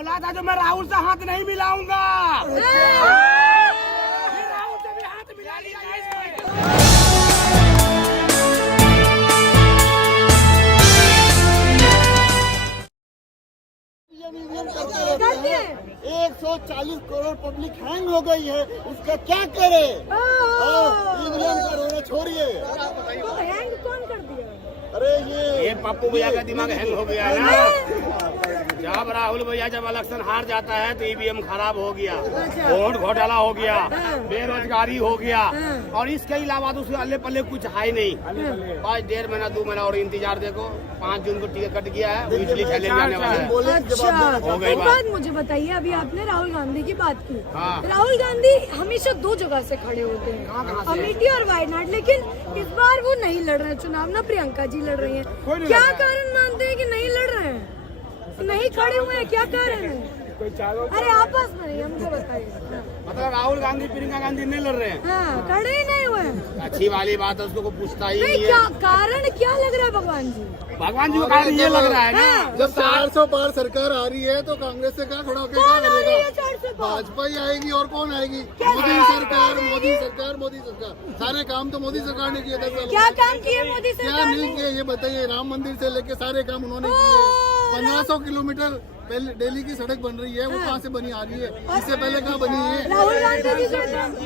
बोला था जो मैं राहुल से हाथ नहीं मिलाऊंगा, राहुल से भी हाथ मिला लिया करते हैं। 140 करोड़ पब्लिक हैंग हो गई है, उसका क्या करे? ईवीएम का रोना छोड़िए। तो हैंग कौन कर दिया? अरे ये पप्पू भैया का दिमाग हैंग हो गया है ना। जब राहुल भैया जब इलेक्शन हार जाता है तो ईवीएम खराब हो गया, वोट घोटाला हो गया, बेरोजगारी हो गया, और इसके अलावा दूसरे अल्ले पल्ले कुछ है ही नहीं। बस 1.5 महीना 2 महीना और इंतजार देखो, 5 जून को टिकट कट गया है, बिजली चले जाने वाला है। अच्छा, हो गई एक बात। बात मुझे बताइए, अभी आपने राहुल गांधी की बात की। राहुल गांधी हमेशा 2 जगह से खड़े होते हैं, अमेठी और वायनाड, लेकिन इस बार वो नहीं लड़ रहे हैं चुनाव, ना प्रियंका जी लड़ रही हैं। क्या कारण मानते हैं कि नहीं लड़ रहे हैं, नहीं खड़े हुए हैं, क्या कारण है? अरे आपस में नहीं, हमको बताइए। मतलब राहुल गांधी प्रियंका गांधी नहीं लड़ रहे हैं? हाँ, खड़े ही नहीं हुए। अच्छी वाली बात है, उसको पूछता ही नहीं, नहीं क्या है। कारण क्या लग रहा है भगवान जी? भगवान जी को कारण ये लग रहा है ना, जब 400 पार सरकार आ रही है तो कांग्रेस से क्या खड़ा होकर क्या करेगा? 400 पार? भाजपा ही आएगी और कौन आएगी? मोदी सरकार, मोदी सरकार, मोदी सरकार। सारे काम तो मोदी सरकार ने किए 10 साल। क्या काम किए मोदी क्या सरकार नहीं ने? किए ये बताइए। राम मंदिर से लेके सारे काम उन्होंने किए। 1500 किलोमीटर पहले दिल्ली की सड़क बन रही है, वो कहाँ से बनी आ रही है? इससे पहले कहाँ बनी है? राहुल गांधी जी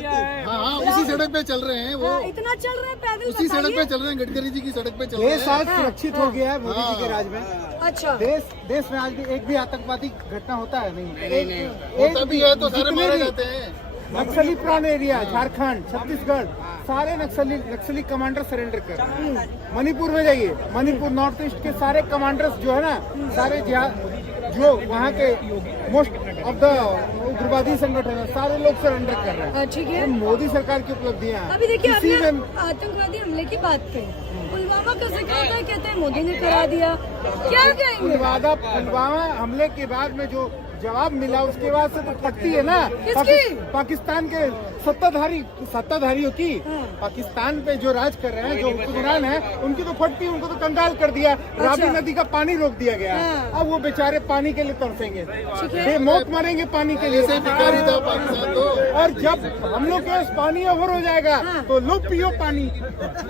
का हाँ, उसी सड़क पे चल रहे हैं वो, इतना चल रहे हैं पैदल, उसी सड़क पे चल रहे हैं, गडकरी जी की सड़क पे चल रहे हैं। आज सुरक्षित हो गया है मोदी जी के राज में। अच्छा, देश में आज भी एक भी आतंकवादी घटना होता है नहीं। होता भी है तो सारे मारे जाते हैं। नक्सली प्राण एरिया, झारखंड, छत्तीसगढ़, सारे नक्सली कमांडर सरेंडर कर रहे हैं। मणिपुर में जाइए, मणिपुर नॉर्थ ईस्ट के सारे कमांडर्स जो है ना, सारे जो वहाँ के मोस्ट ऑफ द उग्रवादी संगठन है, सारे लोग सरेंडर कर रहे हैं। ठीक है। तो मोदी सरकार की उपलब्धियाँ हैं। अभी देखिए, आपने आतंकवादी हमले की बात कही, पुलवामा का जिक्र होता है, कहते हैं मोदी ने करा दिया, क्या कहेंगे? पुलवामा हमले के बाद में जो जवाब मिला, उसके बाद से तो फटती है ना पाकिस्तान के सत्ताधारियों की। पाकिस्तान पे जो राज कर रहे हैं, जो हुक्मरान है, उनकी तो फटती, उनको तो कंगाल कर दिया। रावी नदी का पानी रोक दिया गया। अब वो बेचारे पानी के लिए तरसेंगे, बेमौत मरेंगे पानी के लिए। भिखारी था पाकिस्तान तो। और जब हम लोग के पास पानी ओवर हो जाएगा तो लो पियो पानी।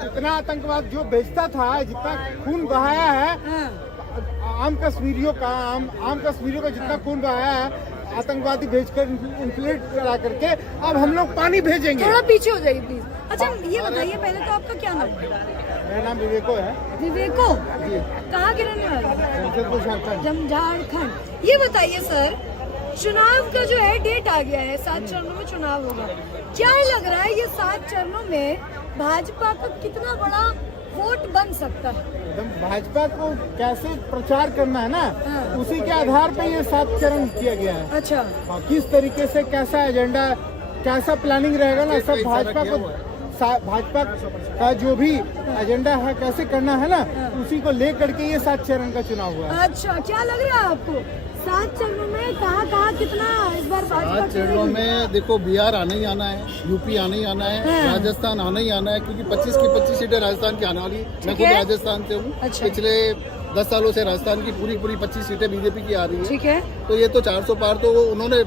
इतना आतंकवाद जो बेचता था, जितना खून बहाया है आम कश्मीरियों का जितना खून बहाया है आतंकवादी भेजकर, इन्फ्लेट करा करके, अब हम लोग पानी भेजेंगे। थोड़ा पीछे हो जाइए प्लीज। अच्छा, ये बताइए पहले तो आपका क्या नाम है? मेरा नाम विवेको है। विवेको, कहाँ के रहने वाले? झारखंड। ये बताइए सर, चुनाव का जो है डेट आ गया है, 7 चरणों में चुनाव होगा। क्या लग रहा है ये 7 चरणों में भाजपा का कितना बड़ा वोट बन सकता है? एकदम भाजपा को कैसे प्रचार करना है ना, उसी के आधार पे ये 7 चरण किया गया है। अच्छा, किस तरीके से कैसा एजेंडा, कैसा प्लानिंग रहेगा ना, सब भाजपा का जो भी एजेंडा है कैसे करना है ना, उसी को लेकर के ये 7 चरण का चुनाव हुआ है। अच्छा, क्या लग रहा है आपको 7 चरणों में कहाँ कितना इस बार भाजपा? 7 चरणों में देखो, बिहार आना ही आना है, यूपी आना ही आना है, राजस्थान आना ही आना है, क्योंकि 25 की 25 सीटें राजस्थान की आने वाली। मैं खुद राजस्थान से हूँ। अच्छा। पिछले 10 सालों से राजस्थान की पूरी 25 सीटें बीजेपी की आ रही है। ठीक है। तो ये तो 400 पार तो उन्होंने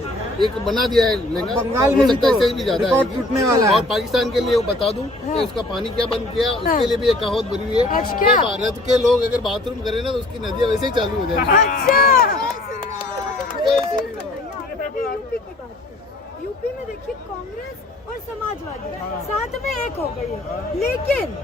एक बना दिया है, बंगाल में सकता है इससे भी ज्यादा रिकॉर्ड टूटने वाला है। और पाकिस्तान के लिए वो बता दूं कि उसका पानी क्या बंद किया, उसके लिए भी एक कहावत बनी हुई है कि भारत के लोग अगर बाथरूम करें ना तो उसकी नदियां वैसे ही चालू हो जाएंगी। यूपी में देखिए, कांग्रेस और समाजवादी साथ में एक हो गई है, लेकिन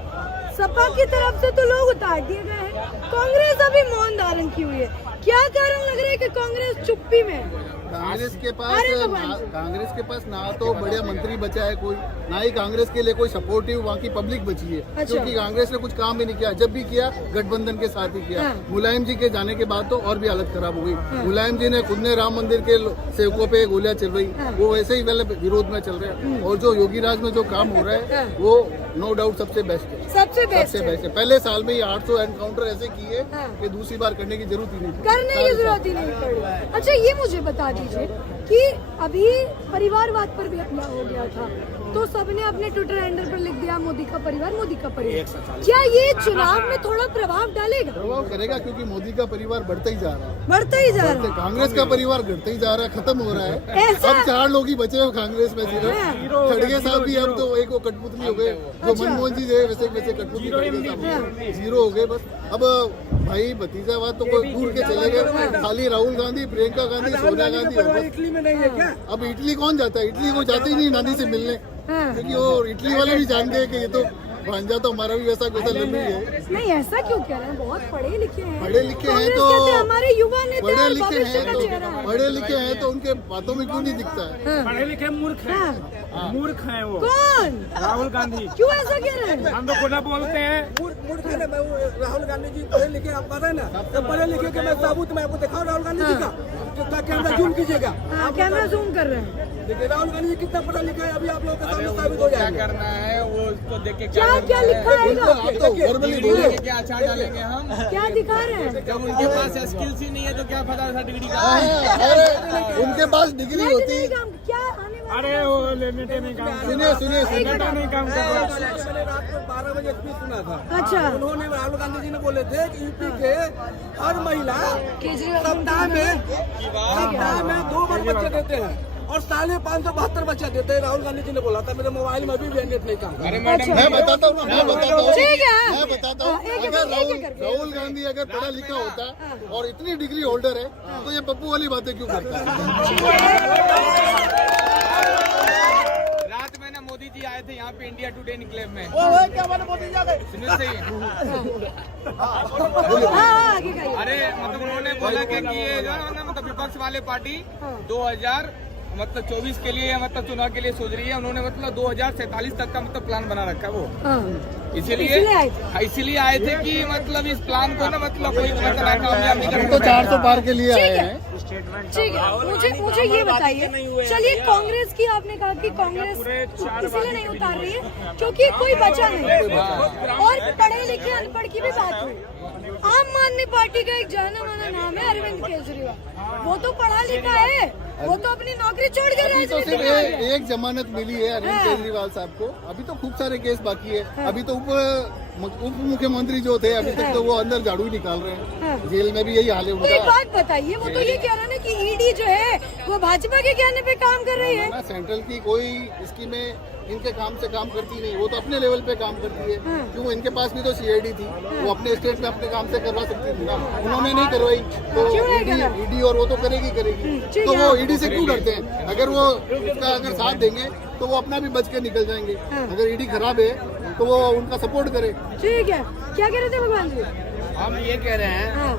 सपा की तरफ से तो लोग उतार दिए गए हैं। कांग्रेस अभी मौन धारण की हुई है। क्या कारण लग रहा है कि कांग्रेस चुप्पी में? कांग्रेस के पास ना तो बढ़िया मंत्री बचा है कोई, ना ही कांग्रेस के लिए कोई सपोर्टिव वहाँ की पब्लिक बची है। क्योंकि कांग्रेस ने कुछ काम भी नहीं किया, जब भी किया गठबंधन के साथ ही किया। मुलायम जी के जाने के बाद तो और भी हालत खराब हो गई। मुलायम जी ने खुद ने राम मंदिर के सेवकों पे गोलियां चल रही, वो वैसे ही पहले विरोध में चल रहे हैं। और जो योगी राज में जो काम हो रहा है वो नो डाउट सबसे बेस्ट है, सबसे बेस्ट है। पहले साल में ही 800 एनकाउंटर ऐसे किए कि दूसरी बार करने की जरूरत ही नहीं पड़ी। अच्छा, ये मुझे बता दीजिए, कि अभी परिवारवाद पर भी हमला हो गया था, तो सबने अपने ट्विटर हैंडल पर लिख दिया मोदी का परिवार, मोदी का परिवार। क्या ये चुनाव में थोड़ा प्रभाव डालेगा? प्रभाव करेगा, क्योंकि मोदी का परिवार बढ़ता ही जा रहा है, बढ़ता ही जा रहा है। कांग्रेस का परिवार घटता ही जा रहा है, खत्म हो रहा है। ऐसा? अब 4 लोग ही बचे हैं कांग्रेस में सिर्फ। खड़गे साहब भी अब तो एक वो कठपुतली हो गए, जो मनमोहन जी थे वैसे कठपुतली जीरो हो गए बस। अब भाई भतीजावाद तो कोई दूर के चले गए, खाली राहुल गांधी, प्रियंका गांधी, सोनिया गांधी हो गए। इटली में नहीं है क्या? अब इटली कौन जाता है? इटली को जाते ही नहीं नानी से मिलने, क्योंकि वो इटली वाले भी जानते हैं कि ये तो भांजा तो हमारा भी वैसा लल्लू ही है। नहीं, ऐसा क्यों कह रहे हैं? बहुत पढ़े लिखे हैं, पढ़े लिखे हैं तो हमारे युवा नेता पढ़े और लिखे भविष्य हैं का चेहरा है। पढ़े लिखे हैं तो उनके बातों में क्यों नहीं दिखता है? पढ़े लिखे मूर्ख हैं, मूर्ख हैं वो कौन? राहुल गांधी। क्यों ऐसा कह रहे हैं? हम तो खुद बोलते हैं मूर्ख है ना। राहुल गांधी जी पढ़े लिखे, आप पता है ना, तो पढ़े लिखे के मैं साबुत मैं आपको दिखाऊं राहुल गांधी जी का कैमरा जूम कीजिएगा। हाँ, कैमरा जूम कर रहे हैं। देखिए राहुल गांधी जी कितना पढ़ा लिखा है, अभी आप लोगों के सामने साबित हो जाएगा। करना है वो उसको देख के क्या क्या लिखा है? तो वर्बली बोलो। क्या अचार डालेंगे हम? क्या दिखा रहे हैं? जब उनके पास स्किल्स ही नहीं है तो क्या पता था डिग्री का? अरे उनके पास डिग्री नहीं, होती। नहीं, काम क्या आने वाला अरे वो लिमिटेड नहीं काम कर सुनिए सुनिए रहा, नहीं काम कर रहा। मैंने रात को 12 बजे स्पीच सुना था। अच्छा, उन्होंने राहुल गांधी जी ने बोले थे कि यूपी के हर महिला केजरीवाल सप्ताह में 2 बार बच्चे देते हैं और 572 बच्चे देते हैं। राहुल गांधी जी ने बोला था। मेरे मोबाइल में अभी भी नेट नहीं काम कर रहा। मैं बताता हूँ ठीक है। मैं बताता हूँ अगर राहुल गांधी अगर पढ़ा लिखा होता और इतनी डिग्री होल्डर है तो ये पप्पू वाली बातें क्यों करता है? रात में ना मोदी जी आए थे यहाँ पे इंडिया टुडे इनक्लेव में। क्या मैंने मोदी जी आ गए? सुनिए सही। हाँ, आगे का अरे मतलब उन्होंने बोला कि ये जो है ना मतलब विपक्ष वाले पार्टी 2024 के लिए मतलब चुनाव के लिए सोच रही है। उन्होंने मतलब 2047 तक का मतलब प्लान बना रखा है वो। इसीलिए आए थे कि मतलब इस प्लान को ना मतलब कोई मतलब कामयाब नहीं कर तो 400 पार के लिए आए हैं। ठीक है, मुझे ये बताइए, चलिए कांग्रेस की आपने कहा कि कांग्रेस इसीलिए नहीं उतार रही है क्योंकि कोई बचा नहीं, और पढ़े लिखे अनपढ़ की भी बात हुई। आम आदमी पार्टी का एक जाना माना नाम है अरविंद केजरीवाल, वो तो पढ़ा लिखा है, वो तो अपनी नौकरी छोड़ के अभी तो राजनीति सिर्फ में आ गया। एक जमानत मिली है अरविंद केजरीवाल साहब को, अभी तो खूब सारे केस बाकी है। अभी तो उप मुख्यमंत्री जो थे अभी तक तो वो अंदर झाड़ू ही निकाल रहे हैं, जेल में भी यही हाल है तो एक उनका। बात बताइए, वो तो ये कह रहा है ना कि ईडी जो है वो भाजपा के कहने पे काम कर रही है। सेंट्रल की कोई स्कीमें इनके काम से काम करती नहीं, वो तो अपने लेवल पे काम करती है। क्यों? इनके पास भी तो सीआईडी थी, वो अपने स्टेट में अपने काम से करवा सकती थी ना, उन्होंने नहीं करवाई तो ईडी और वो तो करेगी। तो वो ईडी से क्यों डरते हैं? अगर वो उसका अगर साथ देंगे तो वो अपना भी बच के निकल जाएंगे। अगर ईडी खराब है तो वो उनका सपोर्ट करे। ठीक है, क्या कह रहे थे भगवान जी? हम ये कह रहे हैं हाँ,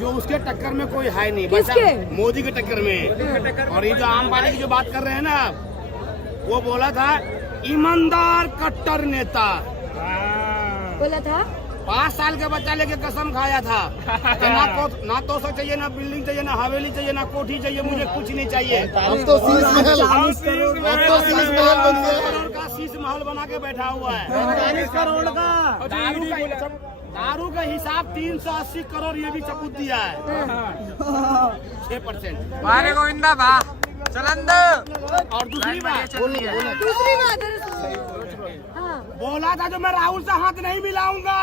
जो उसके टक्कर में कोई है नहीं, बस किसके? मोदी के टक्कर में। और ये जो आम पार्टी की जो बात कर रहे हैं ना, वो बोला था ईमानदार कट्टर नेता। बोला था 5 साल के बच्चा लेके कसम खाया था कि ना तो चाहिए, ना बिल्डिंग चाहिए, ना हवेली चाहिए, ना कोठी चाहिए, मुझे कुछ नहीं चाहिए। अब तो शीश महल बन गया। करोड़ का शीश महल बना के बैठा हुआ है। 40 करोड़ का दारू का हिसाब 380 करोड़ ये भी सबूत दिया है। 6%। मारे गोविंदा बा चलंद। और दूसरी बात हाँ, बोला था जो मैं राहुल से हाथ नहीं मिलाऊंगा।